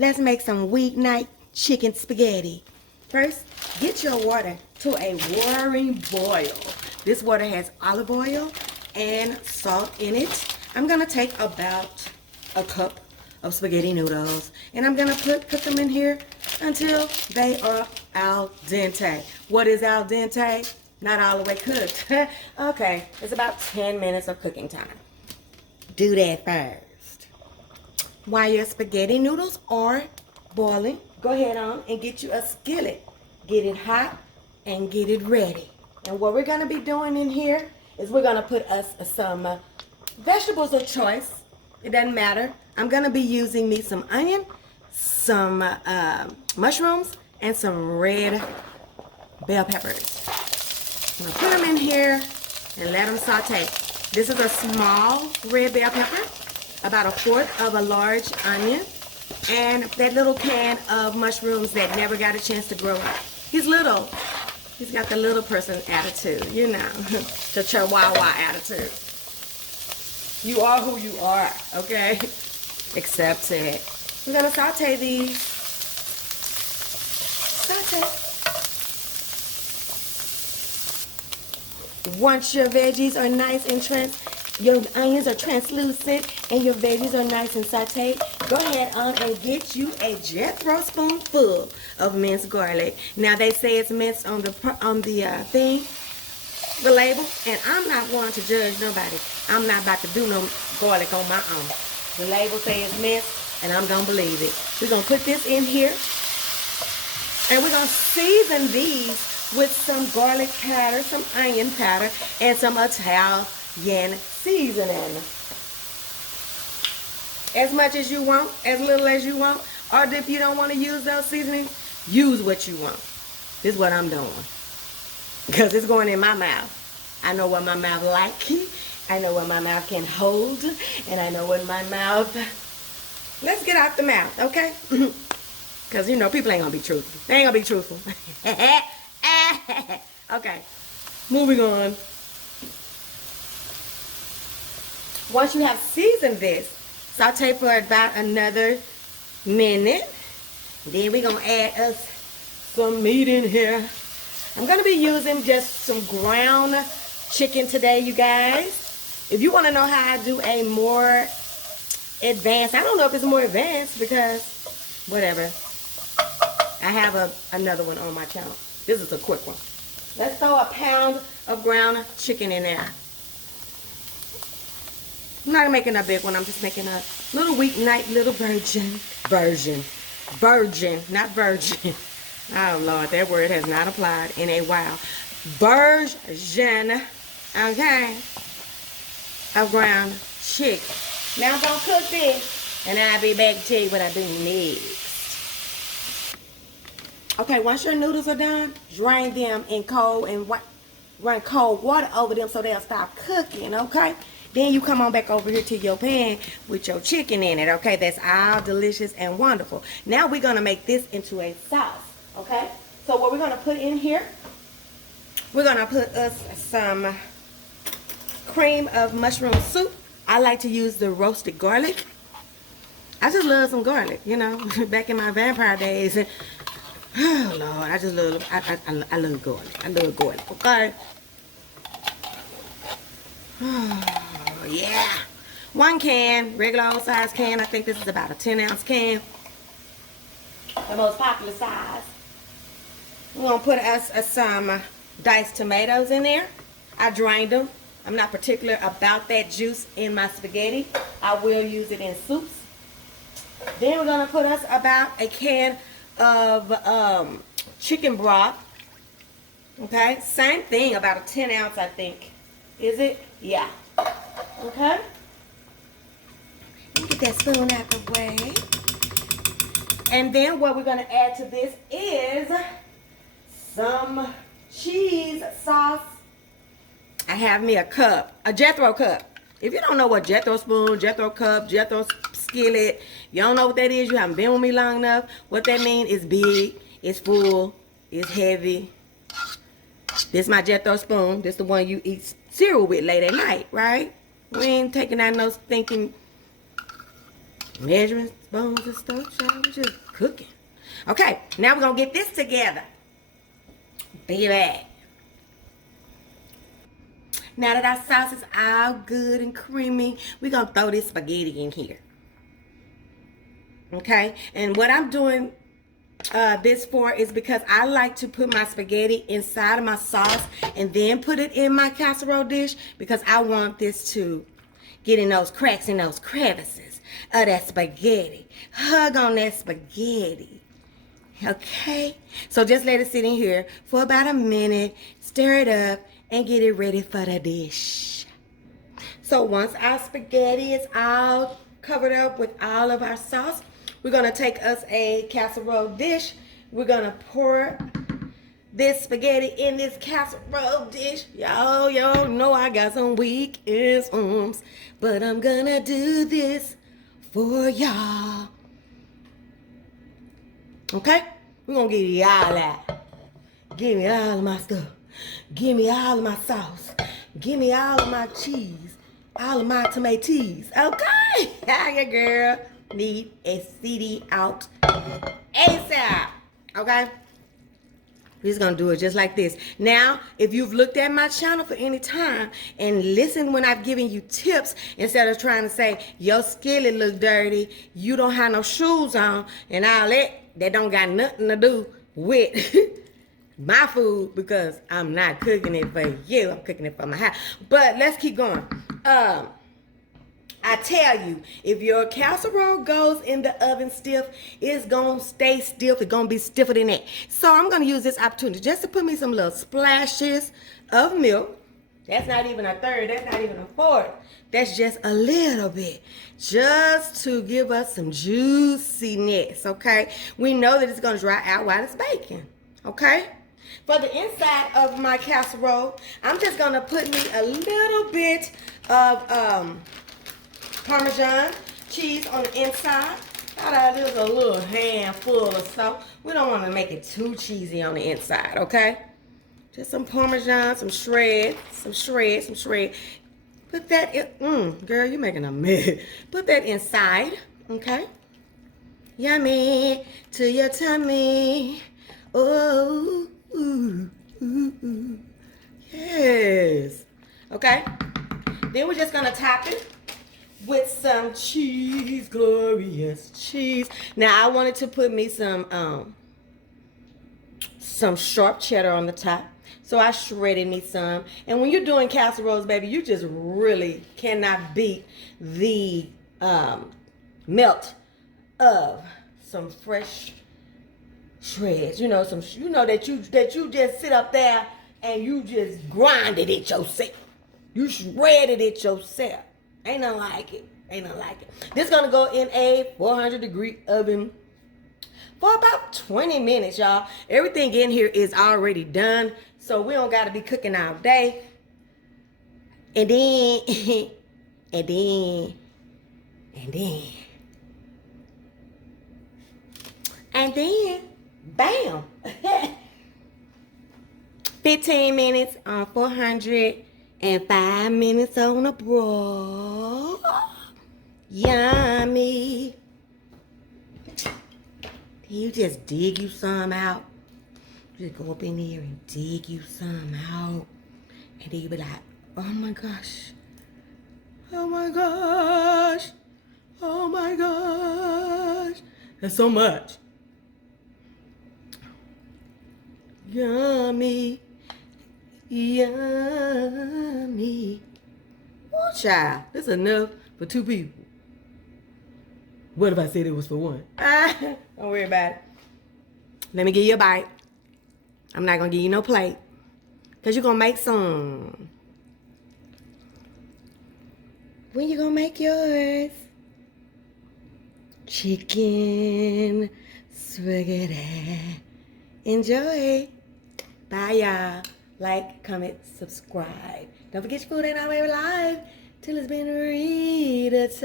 let's make some weeknight chicken spaghetti. First, get your water to a roaring boil. This water has olive oil and salt in it. I'm gonna take about a cup of spaghetti noodles, and I'm gonna put them in here until they are al dente. What is al dente? Not all the way cooked. Okay, it's about 10 minutes of cooking time. Do that first. While your spaghetti noodles are boiling, go ahead on and get you a skillet. Get it hot and get it ready. And what we're gonna be doing in here is we're gonna put us some vegetables of choice. It doesn't matter. I'm gonna be using me some onion, some mushrooms, and some red bell peppers. I'm gonna put them in here and let them saute. This is a small red bell pepper, about 1/4 of a large onion, and that little can of mushrooms that never got a chance to grow up. He's little. He's got the little person attitude, you know, the chihuahua attitude. You are who you are, okay? Accept it. We're gonna saute these. Saute. Once your veggies are nice and your onions are translucent and your veggies are nice and sauteed, go ahead on and get you a Jethro spoonful of minced garlic. Now they say it's minced on the thing, the label, and I'm not one to judge nobody. I'm not about to do no garlic on my own. The label says it's minced, and I'm gonna believe it. We're gonna put this in here, and we're gonna season these with some garlic powder, some onion powder, and some Italian seasoning. As much as you want, as little as you want, or if you don't want to use those seasonings, use what you want. This is what I'm doing, because it's going in my mouth. I know what my mouth likes. I know what my mouth can hold, and I know what my mouth. Let's get out the mouth, okay? Because you know people ain't gonna be truthful. They ain't gonna be truthful. Okay, moving on. Once you have seasoned this, saute for about another minute. Then we're gonna add us some meat in here. I'm gonna be using just some ground chicken today, you guys. If you want to know how I do a more advanced, I don't know if it's more advanced because whatever. I have another one on my channel. This is a quick one. Let's throw a pound of ground chicken in there. I'm not making a big one. I'm just making a little weeknight, little virgin, not virgin. Oh Lord, that word has not applied in a while. Virgin, okay, of ground chicken. Now I'm gonna cook this, and I'll be back to tell you what I do next. Okay, once your noodles are done, drain them in cold and run cold water over them so they'll stop cooking, okay? Then you come on back over here to your pan with your chicken in it, okay? That's all delicious and wonderful. Now we're gonna make this into a sauce, okay? So what we're gonna put in here, we're gonna put us some cream of mushroom soup. I like to use the roasted garlic. I just love some garlic, you know, back in my vampire days. Oh Lord, I just love, I love garlic. I love garlic, okay? Oh yeah. 1 can, regular old size can. I think this is about a 10-ounce can. The most popular size. We're gonna put us some diced tomatoes in there. I drained them. I'm not particular about that juice in my spaghetti. I will use it in soups. Then we're gonna put us about a can of chicken broth. Okay, same thing, about a 10-ounce, I think. Is it? Yeah. Okay. Get that spoon out the way. And then what we're gonna add to this is some cheese sauce. I have me a cup, a Jethro cup. If you don't know what Jethro spoon, Jethro cup, Jethro skillet, you don't know what that is, you haven't been with me long enough. What that means is big, it's full, it's heavy. This is my Jethro spoon. This is the one you eat cereal with late at night, right? We ain't taking out no stinking measuring spoons and stuff, child. We're just cooking. Okay, now we're gonna get this together. Baby. Now that our sauce is all good and creamy, we're gonna throw this spaghetti in here. Okay, and what I'm doing this for is because I like to put my spaghetti inside of my sauce and then put it in my casserole dish, because I want this to get in those cracks and those crevices of that spaghetti. Hug on that spaghetti. Okay, so just let it sit in here for about a minute, stir it up, and get it ready for the dish. So once our spaghetti is all covered up with all of our sauce, we're gonna take us a casserole dish. We're gonna pour this spaghetti in this casserole dish. Y'all know I got some weak ass arms, but I'm gonna do this for y'all. Okay? We're gonna get y'all that. Give me all of my stuff. Give me all of my sauce. Give me all of my cheese. All of my tomatoes. Okay? Your girl need a CD out ASAP. Okay? We're just gonna do it just like this. Now, if you've looked at my channel for any time and listened when I've given you tips, instead of trying to say your skillet look dirty, you don't have no shoes on, and all that don't got nothing to do with my food, because I'm not cooking it for you. I'm cooking it for my house. But let's keep going. I tell you, if your casserole goes in the oven stiff, it's going to stay stiff. It's going to be stiffer than that. So I'm going to use this opportunity just to put me some little splashes of milk. That's not even a third. That's not even a fourth. That's just a little bit. Just to give us some juiciness, okay? We know that it's going to dry out while it's baking, okay? For the inside of my casserole, I'm just going to put me a little bit of Parmesan cheese on the inside. About just a little handful or so. We don't want to make it too cheesy on the inside, okay? Just some Parmesan, some shred. Put that in, girl, you're making a mess. Put that inside, okay? Yummy to your tummy. Oh, ooh, ooh, ooh. Yes. Okay? Then we're just gonna top it with some cheese, glorious cheese. Now I wanted to put me some sharp cheddar on the top, so I shredded me some. And when you're doing casseroles, baby, you just really cannot beat the melt of some fresh shreds. You know, that you just sit up there and you just grinded it yourself. You shredded it yourself. Ain't nothing like it. Ain't nothing like it. This is gonna go in a 400-degree oven for about 20 minutes, y'all. Everything in here is already done, so we don't gotta be cooking all day. And then, bam. 15 minutes on 400 and 5 minutes on a broth. Yummy. You just dig you some out. Just go up in here and dig you some out. And then you be like, oh my gosh. Oh my gosh. Oh my gosh. That's so much. Yummy. Yummy. Oh, child. That's enough for 2 people. What if I said it was for 1? Don't worry about it. Let me give you a bite. I'm not going to give you no plate, because you're going to make some. When you going to make yours? Chicken spaghetti. Enjoy. Bye, y'all. Like, comment, subscribe. Don't forget your food ain't always live till it's been Rita-tized.